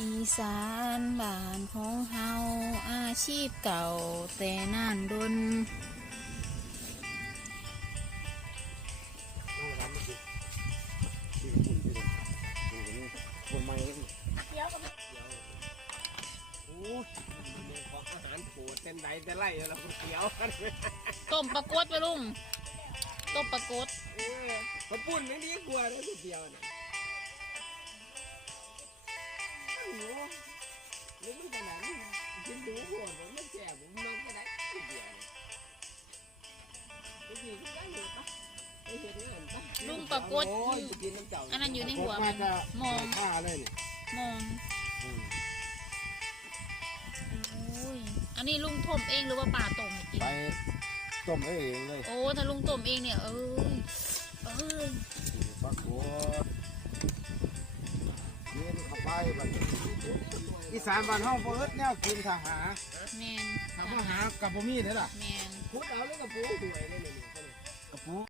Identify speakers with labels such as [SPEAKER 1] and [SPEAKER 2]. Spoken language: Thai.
[SPEAKER 1] อีสานบ้านของเฮาอาชีพเก่าแต่นานดน
[SPEAKER 2] คนใหม่เลย
[SPEAKER 3] โอ้ยของอาหารโผเส้นใดแต่ไรเราก็เขียวกัน
[SPEAKER 1] ต้มปลากดไปลุงต้มปลากด
[SPEAKER 3] เออเขาปุ่นไม่ดีกว่าเลยเดียวเนี่ย โอ้โหนี่มันขนาดนี้กินดูหัวผมมันแสบผมนอนก็ได้เดียวไปกินได้เลยปะไปเห็นเงินปะ
[SPEAKER 1] ลุงปลากด
[SPEAKER 3] โอ้ยกินน้ำเจ้า
[SPEAKER 1] อันนั้นอยู่ในหัว
[SPEAKER 2] มา
[SPEAKER 1] มัน
[SPEAKER 2] จะ
[SPEAKER 1] มอง
[SPEAKER 2] ฆ่าเลยนี่
[SPEAKER 1] มองโอ้ยอันนี้ลุงต้มเองหรือว่าป่าต้มให้กิน
[SPEAKER 2] ไปต้มเองเลย
[SPEAKER 1] โอ้ถ้าลุงต้มเองเนี่ยเอ้ยเอ้ย
[SPEAKER 2] ปักหัวกินเข้าไปบัดนี้ อีสานบ้านเฮาบ่เอิดแนวกินทหาร
[SPEAKER 1] แมน
[SPEAKER 2] ถ้าบ่หากับบ่มีเด้อล่ะ
[SPEAKER 1] แมน
[SPEAKER 3] พุดเอาแล้วก็ปูหวยเลยเนี่ย
[SPEAKER 2] กระปู